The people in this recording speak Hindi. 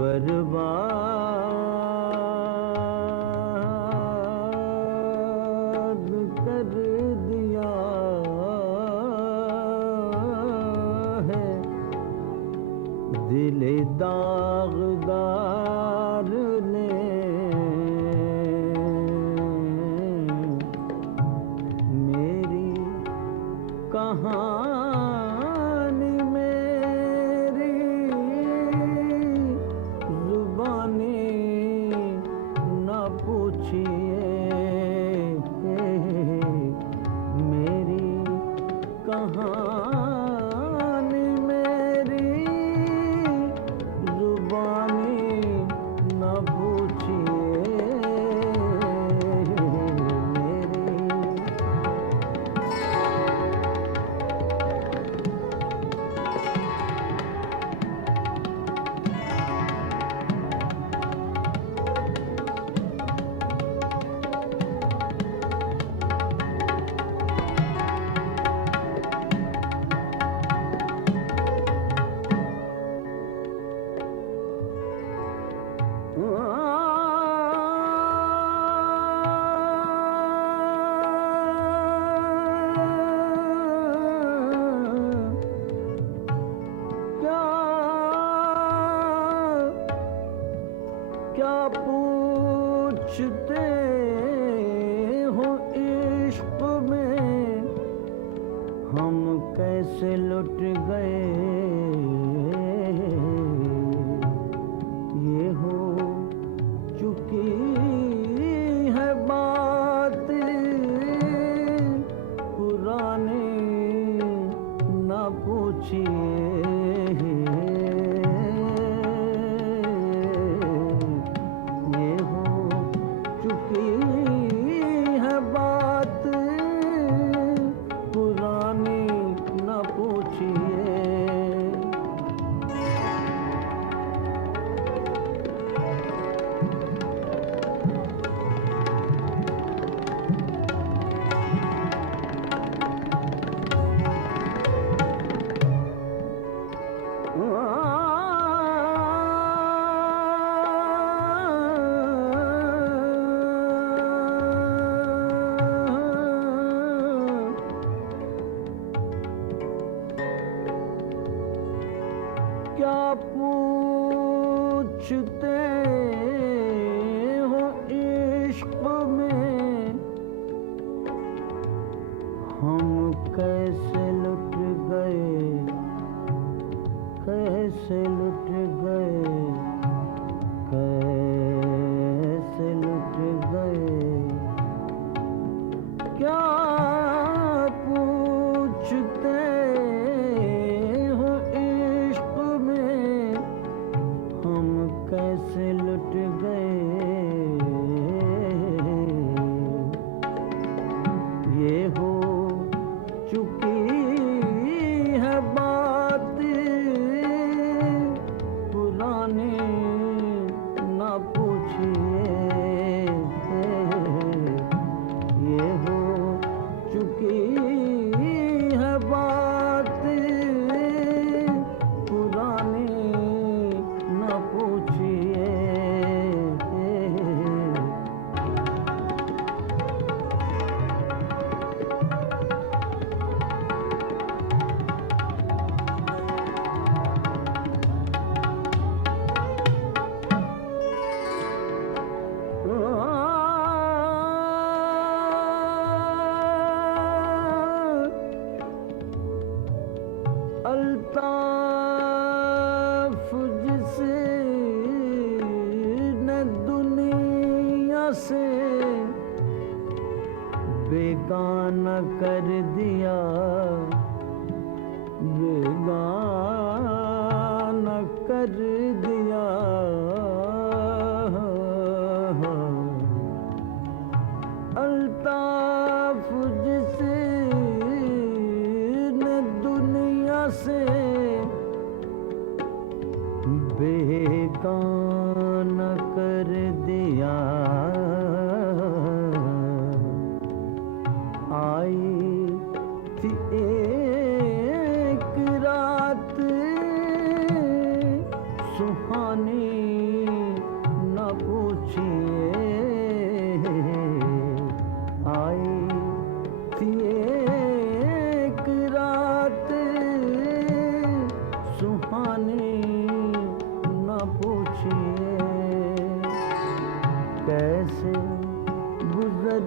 बर्बाद कर दिया है दिल दागदार ने। मेरी कहानी मेरी जुबानी न पूछिए, मेरी कहानी मेरी जुबानी न पूछिए। क्या पूछते हो इश्क में हम कैसे लुट गए, ये हो चुकी है बात पुरानी न पूछिए। क्या पूछते हो इश्क में हम कैसे लुट गए, कैसे लुट गए, कैसे लुट गए। क्या पूछते कैसे लुट गए, ये हो चुकी है बात पुरानी न पूछिए। ये हो चुकी है बात पुरानी न पूछिए। अल्ताफ जिसे न दुनिया से बेगाना कर दिया, बेगाना कर दिया। अल्ताफ जिसे न दुनिया से बेगाना कर दिया। आई थी एक रात सुहानी कैसे गुजर